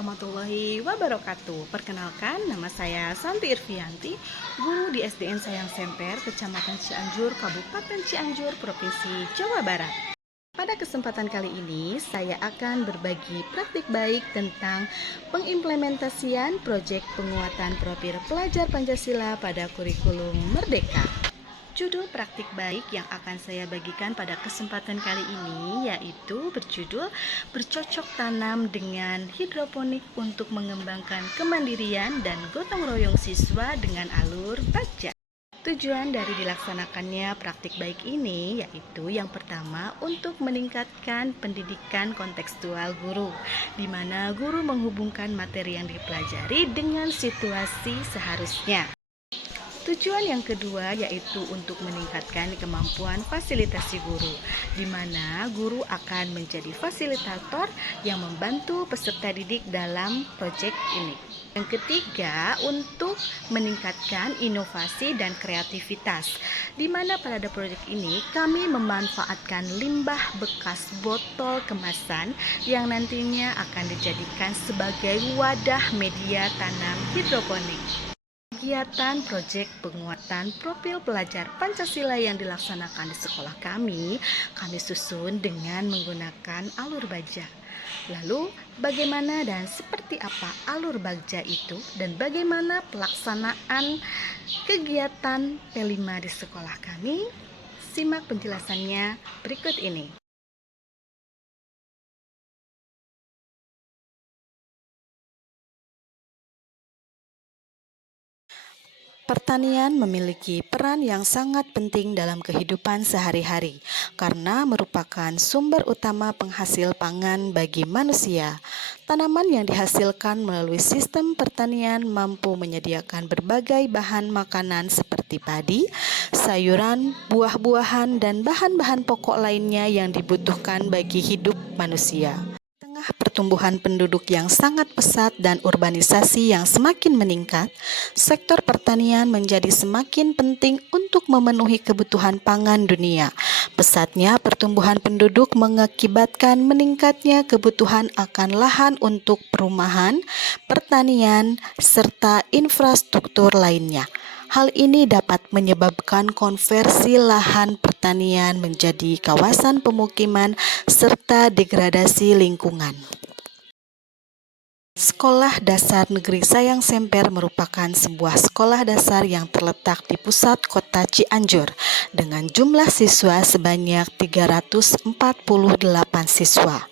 warahmatullahi wabarakatuh. Perkenalkan, nama saya Santi Irvianti, guru di SDN Sayang Semper, Kecamatan Cianjur, Kabupaten Cianjur, Provinsi Jawa Barat. Pada kesempatan kali ini, saya akan berbagi praktik baik tentang pengimplementasian proyek penguatan profil pelajar Pancasila pada kurikulum Merdeka. Judul praktik baik yang akan saya bagikan pada kesempatan kali ini yaitu berjudul bercocok tanam dengan hidroponik untuk mengembangkan kemandirian dan gotong royong siswa dengan alur bagja. Tujuan dari dilaksanakannya praktik baik ini yaitu yang pertama untuk meningkatkan pendidikan kontekstual guru, di mana guru menghubungkan materi yang dipelajari dengan situasi seharusnya. Tujuan yang kedua yaitu untuk meningkatkan kemampuan fasilitasi guru, di mana guru akan menjadi fasilitator yang membantu peserta didik dalam proyek ini. Yang ketiga, untuk meningkatkan inovasi dan kreativitas, di mana pada proyek ini kami memanfaatkan limbah bekas botol kemasan yang nantinya akan dijadikan sebagai wadah media tanam hidroponik. Kegiatan proyek penguatan profil pelajar Pancasila yang dilaksanakan di sekolah kami susun dengan menggunakan alur bagja. Lalu, bagaimana dan seperti apa alur bagja itu dan bagaimana pelaksanaan kegiatan P5 di sekolah kami? Simak penjelasannya berikut ini. Pertanian memiliki peran yang sangat penting dalam kehidupan sehari-hari karena merupakan sumber utama penghasil pangan bagi manusia. Tanaman yang dihasilkan melalui sistem pertanian mampu menyediakan berbagai bahan makanan seperti padi, sayuran, buah-buahan, dan bahan-bahan pokok lainnya yang dibutuhkan bagi hidup manusia. Pertumbuhan penduduk yang sangat pesat dan urbanisasi yang semakin meningkat, sektor pertanian menjadi semakin penting untuk memenuhi kebutuhan pangan dunia. Pesatnya pertumbuhan penduduk mengakibatkan meningkatnya kebutuhan akan lahan untuk perumahan, pertanian, serta infrastruktur lainnya. Hal ini dapat menyebabkan konversi lahan pertanian menjadi kawasan pemukiman serta degradasi lingkungan. Sekolah Dasar Negeri Sayang Semper merupakan sebuah sekolah dasar yang terletak di pusat kota Cianjur dengan jumlah siswa sebanyak 348 siswa.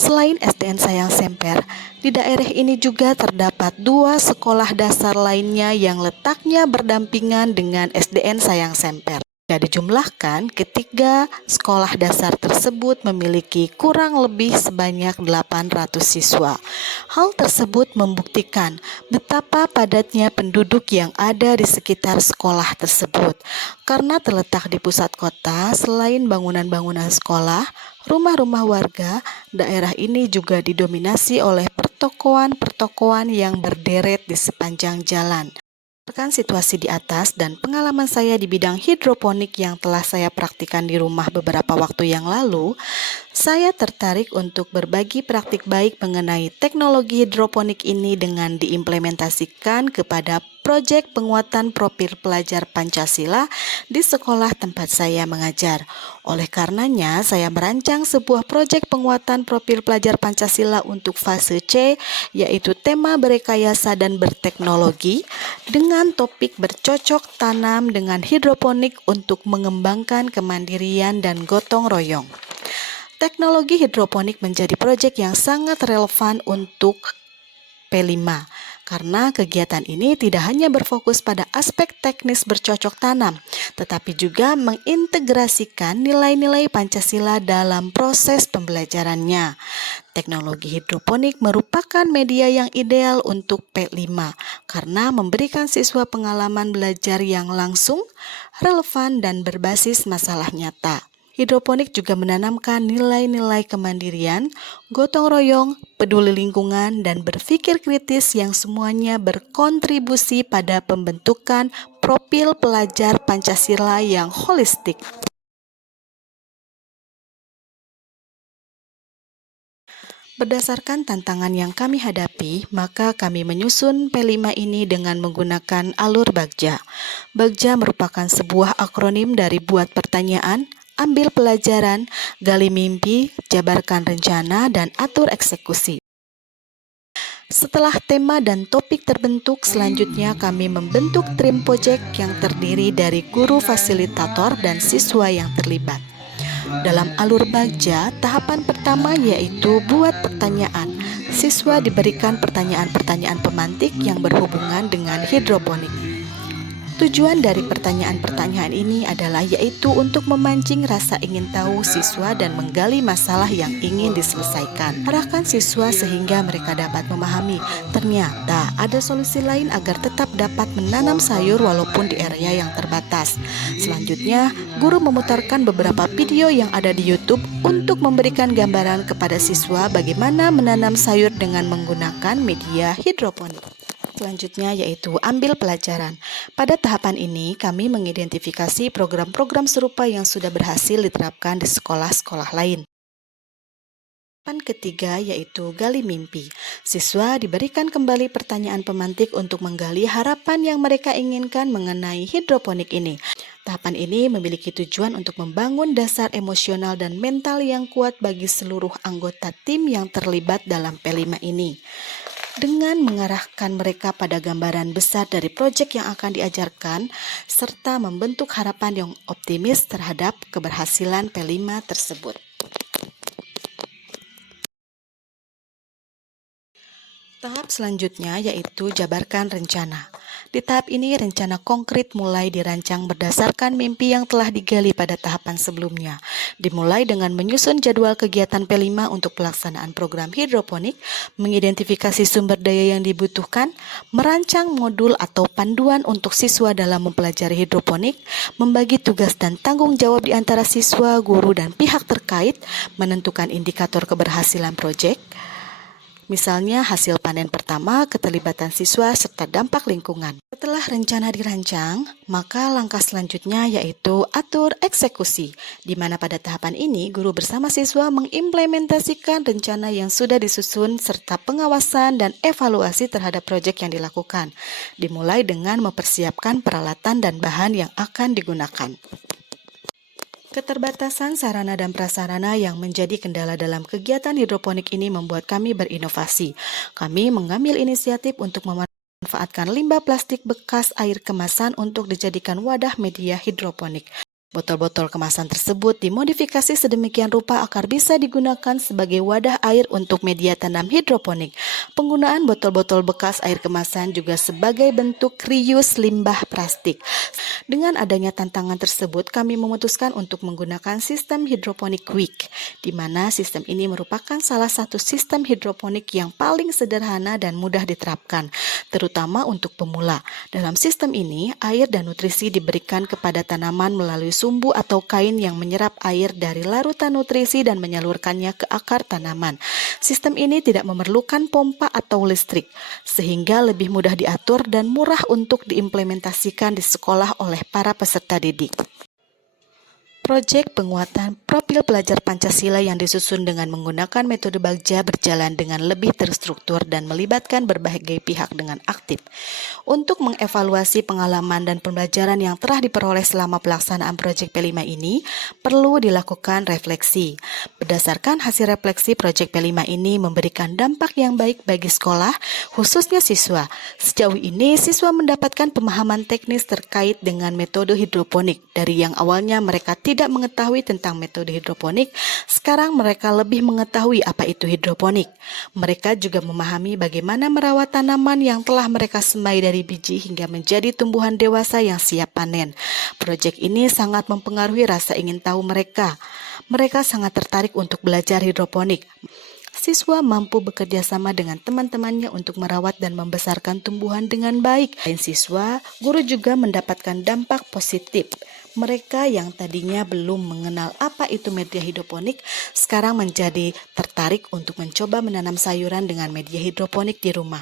Selain SDN Sayang Semper, di daerah ini juga terdapat dua sekolah dasar lainnya yang letaknya berdampingan dengan SDN Sayang Semper. Jika dijumlahkan, ketiga sekolah dasar tersebut memiliki kurang lebih sebanyak 800 siswa. Hal tersebut membuktikan betapa padatnya penduduk yang ada di sekitar sekolah tersebut. Karena terletak di pusat kota, selain bangunan-bangunan sekolah, rumah-rumah warga, daerah ini juga didominasi oleh pertokoan-pertokoan yang berderet di sepanjang jalan. Berdasarkan situasi di atas dan pengalaman saya di bidang hidroponik yang telah saya praktikkan di rumah beberapa waktu yang lalu, saya tertarik untuk berbagi praktik baik mengenai teknologi hidroponik ini dengan diimplementasikan kepada proyek penguatan profil pelajar Pancasila di sekolah tempat saya mengajar. Oleh karenanya, saya merancang sebuah proyek penguatan profil pelajar Pancasila untuk fase C, yaitu tema berekayasa dan berteknologi, dengan topik bercocok tanam dengan hidroponik untuk mengembangkan kemandirian dan gotong royong. Teknologi hidroponik menjadi proyek yang sangat relevan untuk P5 karena kegiatan ini tidak hanya berfokus pada aspek teknis bercocok tanam, tetapi juga mengintegrasikan nilai-nilai Pancasila dalam proses pembelajarannya. Teknologi hidroponik merupakan media yang ideal untuk P5 karena memberikan siswa pengalaman belajar yang langsung, relevan, dan berbasis masalah nyata. Hidroponik juga menanamkan nilai-nilai kemandirian, gotong royong, peduli lingkungan, dan berpikir kritis yang semuanya berkontribusi pada pembentukan profil pelajar Pancasila yang holistik. Berdasarkan tantangan yang kami hadapi, maka kami menyusun P5 ini dengan menggunakan alur Bagja. Bagja merupakan sebuah akronim dari buat pertanyaan, ambil pelajaran, gali mimpi, jabarkan rencana, dan atur eksekusi. Setelah tema dan topik terbentuk, selanjutnya kami membentuk tim project yang terdiri dari guru fasilitator dan siswa yang terlibat. Dalam alur Bagja, tahapan pertama yaitu buat pertanyaan. Siswa diberikan pertanyaan-pertanyaan pemantik yang berhubungan dengan hidroponik. Tujuan dari pertanyaan-pertanyaan ini adalah yaitu untuk memancing rasa ingin tahu siswa dan menggali masalah yang ingin diselesaikan. Arahkan siswa sehingga mereka dapat memahami ternyata ada solusi lain agar tetap dapat menanam sayur walaupun di area yang terbatas. Selanjutnya, guru memutarkan beberapa video yang ada di YouTube untuk memberikan gambaran kepada siswa bagaimana menanam sayur dengan menggunakan media hidroponik. Selanjutnya yaitu ambil pelajaran. Pada tahapan ini kami mengidentifikasi program-program serupa yang sudah berhasil diterapkan di sekolah-sekolah lain. Tahapan ketiga yaitu gali mimpi. Siswa diberikan kembali pertanyaan pemantik untuk menggali harapan yang mereka inginkan mengenai hidroponik ini. Tahapan ini memiliki tujuan untuk membangun dasar emosional dan mental yang kuat bagi seluruh anggota tim yang terlibat dalam P5 ini. Dengan mengarahkan mereka pada gambaran besar dari proyek yang akan diajarkan, serta membentuk harapan yang optimis terhadap keberhasilan P5 tersebut. Tahap selanjutnya yaitu jabarkan rencana. Di tahap ini rencana konkret mulai dirancang berdasarkan mimpi yang telah digali pada tahapan sebelumnya. Dimulai dengan menyusun jadwal kegiatan P5 untuk pelaksanaan program hidroponik, mengidentifikasi sumber daya yang dibutuhkan, merancang modul atau panduan untuk siswa dalam mempelajari hidroponik, membagi tugas dan tanggung jawab di antara siswa, guru, dan pihak terkait, menentukan indikator keberhasilan proyek, misalnya hasil panen pertama, keterlibatan siswa, serta dampak lingkungan. Setelah rencana dirancang, maka langkah selanjutnya yaitu atur eksekusi, di mana pada tahapan ini guru bersama siswa mengimplementasikan rencana yang sudah disusun serta pengawasan dan evaluasi terhadap proyek yang dilakukan, dimulai dengan mempersiapkan peralatan dan bahan yang akan digunakan. Keterbatasan sarana dan prasarana yang menjadi kendala dalam kegiatan hidroponik ini membuat kami berinovasi. Kami mengambil inisiatif untuk memanfaatkan limbah plastik bekas air kemasan untuk dijadikan wadah media hidroponik. Botol-botol kemasan tersebut dimodifikasi sedemikian rupa agar bisa digunakan sebagai wadah air untuk media tanam hidroponik. Penggunaan botol-botol bekas air kemasan juga sebagai bentuk reuse limbah plastik. Dengan adanya tantangan tersebut, kami memutuskan untuk menggunakan sistem hidroponik Quick, di mana sistem ini merupakan salah satu sistem hidroponik yang paling sederhana dan mudah diterapkan, terutama untuk pemula. Dalam sistem ini, air dan nutrisi diberikan kepada tanaman melalui sumbu atau kain yang menyerap air dari larutan nutrisi dan menyalurkannya ke akar tanaman. Sistem ini tidak memerlukan pompa atau listrik, sehingga lebih mudah diatur dan murah untuk diimplementasikan di sekolah oleh para peserta didik. Proyek penguatan profil pelajar Pancasila yang disusun dengan menggunakan metode Bagja berjalan dengan lebih terstruktur dan melibatkan berbagai pihak dengan aktif. Untuk mengevaluasi pengalaman dan pembelajaran yang telah diperoleh selama pelaksanaan proyek P5 ini, perlu dilakukan refleksi. Berdasarkan hasil refleksi, proyek P5 ini memberikan dampak yang baik bagi sekolah, khususnya siswa. Sejauh ini, siswa mendapatkan pemahaman teknis terkait dengan metode hidroponik. Dari yang awalnya mereka tidak mengetahui tentang metode hidroponik, sekarang mereka lebih mengetahui apa itu hidroponik. Mereka juga memahami bagaimana merawat tanaman yang telah mereka semai dari biji hingga menjadi tumbuhan dewasa yang siap panen. Proyek ini sangat mempengaruhi rasa ingin tahu mereka. Mereka sangat tertarik untuk belajar hidroponik. Siswa mampu bekerja sama dengan teman-temannya untuk merawat dan membesarkan tumbuhan dengan baik. Selain siswa, guru juga mendapatkan dampak positif. Mereka yang tadinya belum mengenal apa itu media hidroponik, sekarang menjadi tertarik untuk mencoba menanam sayuran dengan media hidroponik di rumah.